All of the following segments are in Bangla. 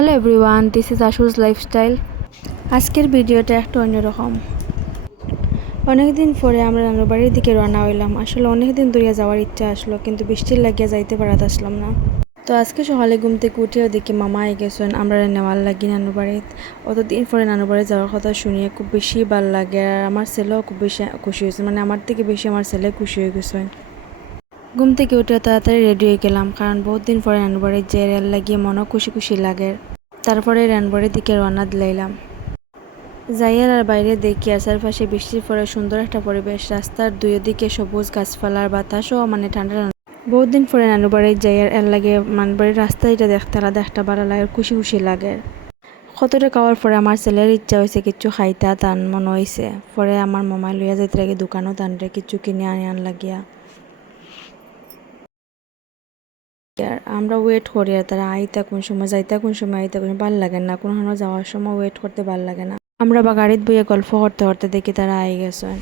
Hello everyone, this is Ashu's lifestyle. আজকের ভিডিওটা একটু অন্যরকম। অনেক দিন পরে আমরা নানুর বাড়ির দিকে রওনা হইলাম। আসলে অনেক দিন ধরে যাওয়ার ইচ্ছা আসলো, কিন্তু বৃষ্টির লাগিয়ে যাইতে পারাত আসলাম না। তো আজকে সকালে ঘুম থেকে উঠেও দেখি মামা আই গেছেন আমরা নেওয়ার লাগি নানুর বাড়িত। অতদিন পরে নানুর বাড়ি যাওয়ার কথা শুনিয়ে খুব বেশি ভাল লাগে, আর আমার ছেলেও খুব বেশি খুশি হয়েছে, মানে আমার থেকে বেশি আমার ছেলে খুশি হয়ে গেছেন। ঘুম থেকে উঠে তাড়াতাড়ি রেডি হয়ে গেলাম, কারণ বহুত দিন পরে নানুর বাড়ির যে রেল লাগিয়ে মনও খুশি খুশি লাগে। তারপরে রানবাড়ির দিকে রওনা দিলাম। যাইয়ার আর বাইরে দেখি আর চারপাশে বৃষ্টির পরে সুন্দর একটা পরিবেশ, রাস্তার দুই দিকে সবুজ গাছপালার বাতাসও মানে ঠান্ডা ঠান্ডা। বহুত দিন পরে নানু বাড়ি যাইয়ার এর লাগে বাড়ির রাস্তা এটা দেখতে আলাদা একটা ভালো লাগে, খুশি খুশি লাগে। কতটা খাওয়ার পরে আমার ছেলের ইচ্ছা হয়েছে কিছু খাইতা, তান মনে হয়েছে। পরে আমার মামাই লইয়া যাইতে লাগে দোকানও তানরে কিছু কিনে আন লাগিয়া। আর আমরা ওয়েট করি, আর তারা আইতা কোন সময় যাইতা কোন সময় আইতা কোন ভাল লাগে না, কোনো যাওয়ার সময় ওয়েট করতে ভাল লাগে না। আমরা বা গাড়িতে বইয়ে গল্প করতে করতে দেখি তারা আই গেছেন।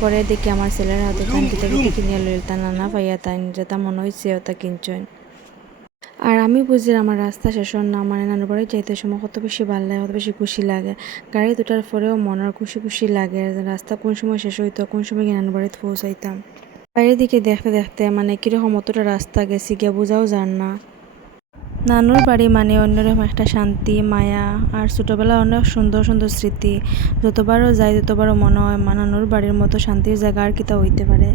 পরে দেখি আমার ছেলের হাতে তান কিতা কিতা কিনিয়া লইল, তা নানা পাইয়া তাই যেটা মনে হয়েছে ওটা কিনছেন। আর আমি বুঝি আমার রাস্তা শেষ না, মানে নানুর বাড়ি যাইতে সময় কত বেশি ভাল লাগে, কত বেশি খুশি লাগে। গাড়ি দুটার পরেও মনের খুশি খুশি লাগে, রাস্তা কোন সময় শেষ হইতো, কোন সময় নানুর বাড়িতে পৌঁছাইতাম। বাইরের দিকে দেখতে দেখতে মানে কিরকম অতটা রাস্তা গেছি গিয়া বোঝাও যান না। নানুর বাড়ি মানে অন্যরকম একটা শান্তি, মায়া, আর ছোটোবেলা অনেক সুন্দর সুন্দর স্মৃতি। যতবারও যাই ততবারও মনে হয় নানুর বাড়ির মতো শান্তির জায়গা আর কিতা হইতে পারে।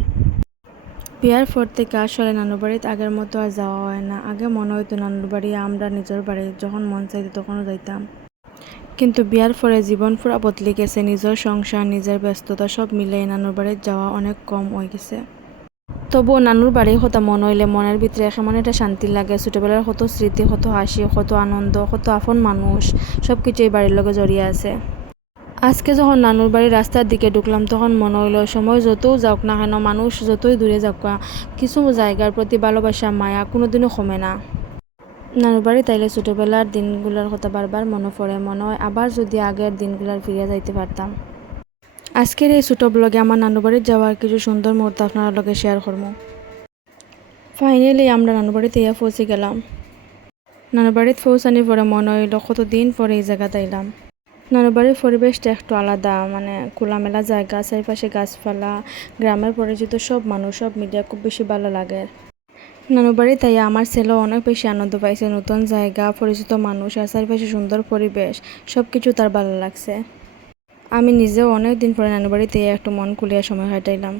বিয়ার পর থেকে আসলে নানুর বাড়িতে আগের মতো আর যাওয়া হয় না। আগে মনে হইতো নানুর বাড়ি আমরা নিজের বাড়ি, যখন মন চাইতো তখনও যাইতাম। কিন্তু বিয়ার পরে জীবন পুরা বদলে গেছে, নিজের সংসার নিজের ব্যস্ততা সব মিলে নানুর বাড়িতে যাওয়া অনেক কম হয়ে গেছে। তবুও নানুর বাড়ির কথা মনে হইলে মনের ভিতরে কেমন একটা শান্তি লাগে। ছোটোবেলার কত স্মৃতি, কত হাসি, কত আনন্দ, কত আপন মানুষ, সব কিছু এই বাড়ির লগে জড়িয়ে আছে। আজকে যখন নানুর বাড়ির রাস্তার দিকে ঢুকলাম তখন মনে হইলো সময় যতও যাওক না কেন, মানুষ যতই দূরে যাওক না, কিছু জায়গার প্রতি ভালোবাসা মায়া কোনোদিনও কমে না। নানুর বাড়ি তাইলে ছোটোবেলার দিনগুলোর কথা বারবার মনে পড়ে, মনে হয় আবার যদি আগের দিনগুলোর ফিরে যাইতে পারতাম। আজকের এই ছোটো ব্লগে আমার নানু বাড়ির যাওয়ার কিছু সুন্দর মুহূর্ত আপনার লগে শেয়ার করবো। ফাইনালি আমরা নানু বাড়িতে পৌঁছে গেলাম। নানু বাড়িতে পৌঁছানোর পরে মনে হইল কতদিন পরে এই জায়গাতে এলাম। নানু বাড়ির পরিবেশটা একটু আলাদা, মানে খোলামেলা জায়গা, চারিপাশে গাছপালা, গ্রামের পরিচিত সব মানুষ, সব মিলিয়ে খুব বেশি ভালো লাগে। নানু বাড়ি তাই আমার ছেলেও অনেক বেশি আনন্দ পাইছে, নতুন জায়গা, পরিচিত মানুষ আর চারিপাশে সুন্দর পরিবেশ, সব কিছু তার ভালো লাগছে। আমি নিজেও অনেক দিন পরে নানু বাড়িতে একটু মন খুলিয়া সময় কাটাইলাম।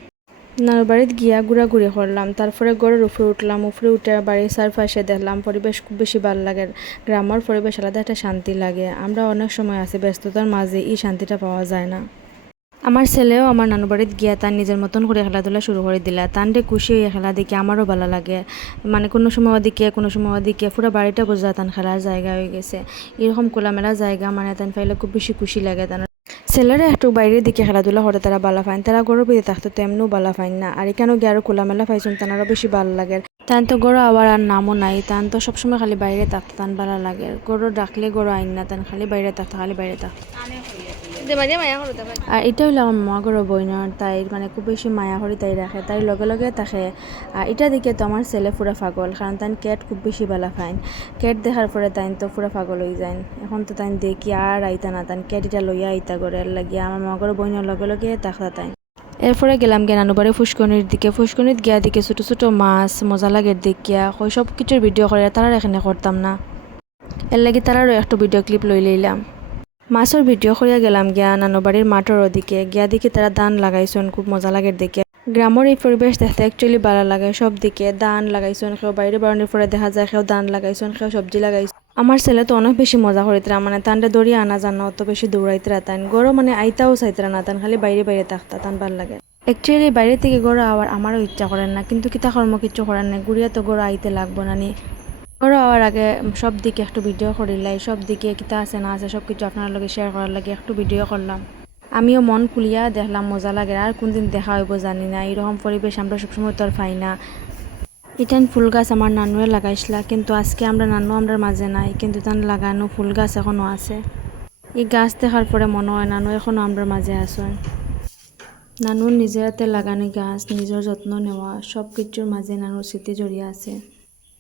নানুর বাড়িতে গিয়া ঘোরাঘুরি করলাম, তারপরে ঘরের উপরে উঠলাম। উপরে উঠে বাড়ির চারপাশে দেখলাম, পরিবেশ খুব বেশি ভালো লাগে। গ্রামের পরিবেশ আলাদা একটা শান্তি লাগে। আমরা অনেক সময় আছি ব্যস্ততার মাঝে এই শান্তিটা পাওয়া যায় না। আমার ছেলেও আমার নানু বাড়িতে গিয়া তার নিজের মতন করে খেলাধুলা শুরু করে দিলা। তানরে খুশি হয়ে খেলা দেখে আমারও ভালো লাগে, মানে কোনো সময় ওদিকে কোনো সময় ওদিকে পুরো বাড়িটা বোঝা তান খেলার জায়গা হয়ে গেছে। এরকম খোলামেলা জায়গা মানে তান পাইলে খুব বেশি খুশি লাগে। তার ছেলেরা একটু বাইরের দিকে খেলাধুলা করে তারা বালা ফাইন, তারা গরু বেঁধে থাকতো তো এমনিও বালা ফাইন না। আর এখানেও গিয়ে আরো খোলামেলা পাইছেন, তানারও বেশি ভালো লাগে। তান তো গরু আবার আর নামও নাই, তান তো সবসময় খালি বাইরে থাকতো, তান ভালো লাগে। গরু ডাকলে গরু আইন না, তান খালি বাইরে থাকতো, খালি বাইরে থাকতো। আর এটা হইলো আমার মামা গরু বইনার, তাই মানে খুব বেশি মায়া করে তাই রাখে, তাই লগে লগে থাকে। আর এটা দেখে তো আমার ছেলে পুরা পাগল, কারণ তাই ক্যাট খুব বেশি ভালো ফাইন। ক্যাট দেখার পরে তাই তো পুরা পাগল হয়ে যায়। এখন তো তাই দেখি আর আইতা না, তাই ক্যাট এটা লইয়া আইতা করে লাগিয়া আমার মামা গরু বইনার লগে লগে তাকতা তাই। এরপরে গেলাম গিয়ে নানুবাড়ি ফুসকনির দিকে। ফুসকনিত গিয়া দিকে ছোটো ছোটো মাছ মজা লাগে দেখিয়া, ওই সব কিছুর ভিডিও করে তারা এখানে করতাম না, এর লাগি তারারও একটু ভিডিও ক্লিপ লই লইলাম। মাছের ভিডিও করিয়া গেলাম গিয়া নানুবাড়ির মাঠের ওদিকে গিয়া দেখি তারা ধান লাগাইছেন, খুব মজা লাগে দেখে। গ্রামের এই পরিবেশ দেখতে অ্যাকচুয়ালি ভালো লাগে। সব দিকে ধান লাগাইছেন, কেউ বাইরে বাড়ানোর পরে দেখা যায় কেউ ধান লাগাইছেন, কেউ সবজি লাগাইছেন। আমার ছেলে তো অনেক বেশি মজা করিতরা, মানে তানটা দড়িয়ে আনা জানা অত বেশি দৌড়াইতরা, তান গরো মানে আইতাও চাইতরা না, তান খালি বাইরে বাইরে থাকতা, তান ভাল লাগে। অ্যাকচুয়ালি বাইরে থেকে গরো আবার আমারও ইচ্ছা করেন না, কিন্তু কিতা কর্ম কিছু করেন না, গুড়িয়া তো গরো আইতে লাগবো না নি। গরো আওয়ার আগে সব দিকে একটু ভিডিও করিলাই, সব দিকে কিতা আছে না আছে সব কিছু আপনার লগে শেয়ার করার লাগে একটু ভিডিও করলাম। আমিও মন খুলিয়া দেখলাম, মজা লাগে। আর কোনদিন দেখা হইব জানি না, এরকম পরিবেশ আমরা সবসময় তো আর পাই না। ইটান ফুল গাছ আমার নানুয়ে লাগাইছিলা, কিন্তু আজকে আমরা নানু আমরা মাঝে নাই, কিন্তু তান লাগানো ফুল গাছ এখনও আছে। এই গাছ দেখার পরে মনে হয় নানু এখনও আমরা মাঝে আসেন। নানুর নিজের হাতে লাগানো গাছ, নিজের যত্ন নেওয়া, সব কিছুর মাঝে নানুর স্মৃতি জড়িয়ে আছে।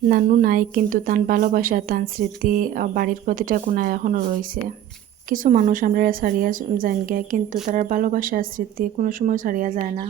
নানু নাই, কিন্তু তার ভালোবাসা, তার স্মৃতি বাড়ির প্রতিটা কোনায় এখনো রয়েছে। কিছু মানুষ আমরা ছাড়িয়া যান গে, কিন্তু তার ভালোবাসা স্মৃতি কোনো সময় ছাড়িয়া যায় না।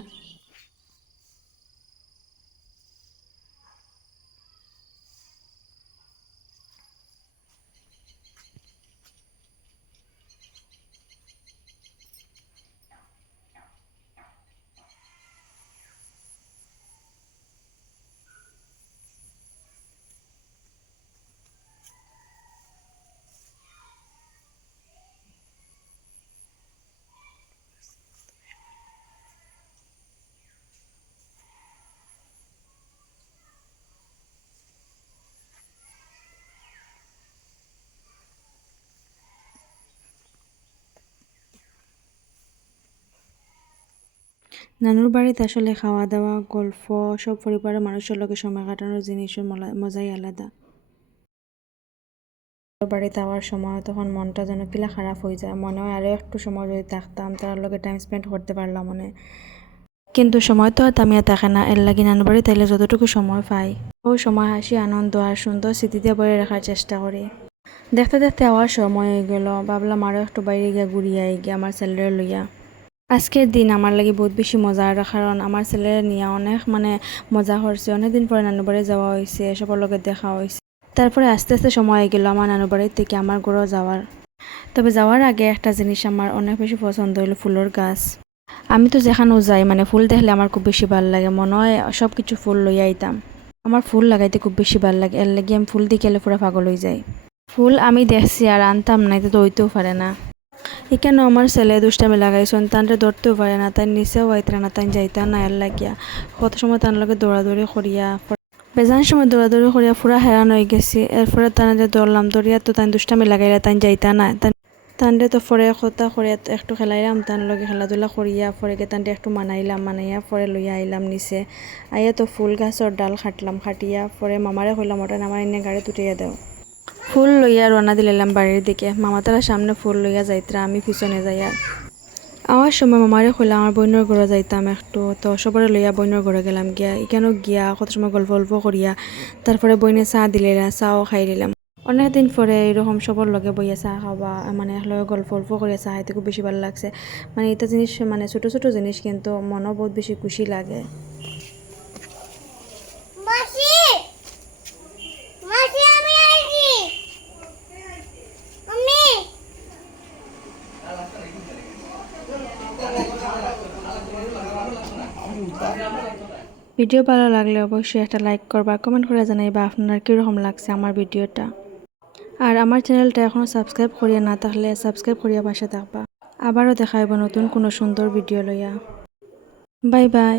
নানুর বাড়িতে আসলে খাওয়া দাওয়া, গল্প, সব পরিবারের মানুষের লগে সময় কাটানোর জিনিসের মজাই আলাদা। বাড়িতে যাওয়ার সময় তখন মনটা যেন কিলা খারাপ হয়ে যায়, মনে হয় আরও একটু সময় যদি থাকতাম, তার লগে টাইম স্পেন্ড করতে পারলাম মনে। কিন্তু সময় তো আর থামিয়া থাকে না, এর লাগি নানুর বাড়ি তাইলে যতটুকু সময় পাই ওই সময় হাসি, আনন্দ আর সুন্দর স্মৃতিতে বয়ে রাখার চেষ্টা করি। দেখতে দেখতে আওয়ার সময় হয়ে গেল, ভাবলাম আরও একটু বাইরে গিয়া ঘুরিয়া গিয়া আমার ছেলের লইয়া। আজকের দিন আমার লাগে বহুত বেশি মজার, কারণ আমার ছেলের নিয়ে অনেক মজা করছে। অনেকদিন পরে নানু বাড়ি যাওয়া হয়েছে, সবার লগে দেখা হয়েছে। তারপরে আস্তে আস্তে সময় হয়ে গেল আমার নানু বাড়ির থেকে আমার ঘরেও যাওয়ার। তবে যাওয়ার আগে একটা জিনিস আমার অনেক বেশি পছন্দ হইলো, ফুলের গাছ। আমি তো যেখানেও যাই ফুল দেখলে আমার খুব বেশি ভালো লাগে, মনে হয় সব কিছু ফুল লইয়া আইতাম। আমার ফুল লাগাইতে খুব বেশি ভালো লাগে, এর লাগে আমি ফুল দেখলে পুরো পাগল হয়ে যাই। ফুল আমি দেখছি আর আনতাম না, এটা তো হইতেও পারে না। এখানে আমার ছেলে দুষ্টামি লাগাইছেন, তানরে ধরতেও পারে না, তাই নিচেও আইতরা না, তাই যাইতা না, এর লাগিয়া কত সময় তার লগে দৌড়াদৌড়ি করিয়া বেজান সময় দৌড়াদৌড়ি করিয়া পুরা হেরান হয়ে গেছি। এরপরে তানরে ধরলাম, ধরিয়া তো তাই দুষ্টামি লাগাইলা, তাই যাইতা না। তানরে তো পরে কথা করে একটু খেলাইলাম, তার লগে খেলাধুলা করিয়া পরে গে তানরে একটু মানাইলাম, মানাইয়া পরে লইয়া আইলাম নিচে। আইয়া তো ফুল গাছের ডাল খাটলাম, খাটিয়া পরে মামারে কইলাম ওটা আমার এনে গাড়ি তুটিয়া দাও। ফুল লইয়া রওনা দিলাম বাড়ির দিকে। মামা তারা সামনে ফুল লইয়া যাইতরা, আমি পিছনে যাইয়া। আমার সময় মামারে কইলাম আমার বইনের ঘরে যাইতাম একটু, তো সবারে লইয়া বইনের ঘরে গেলাম গিয়া। এখানেও গিয়া কত সময় গল্প গল্প করিয়া তারপরে বইনে চা দিলেরা, চাও খাই দিলাম। অনেকদিন পরে এরকম সবার লগে বইয়া চা খাওয়া, একলগে গল্প গল্প করিয়া চা খাইতে খুব বেশি ভালো লাগছে। এটা জিনিস ছোট ছোট জিনিস, কিন্তু মনও বহুত বেশি খুশি লাগে। ভিডিও ভালো লাগলে অবশ্যই একটা লাইক করবা, কমেন্ট করে জানাইবা আপনার কীরকম লাগছে আমার ভিডিওটা। আর আমার চ্যানেলটা এখনও সাবস্ক্রাইব করিয়া না থাকলে সাবস্ক্রাইব করিয়া পাশে থাকবা। আবারও দেখা হইব নতুন কোনো সুন্দর ভিডিও লইয়া। Bye bye.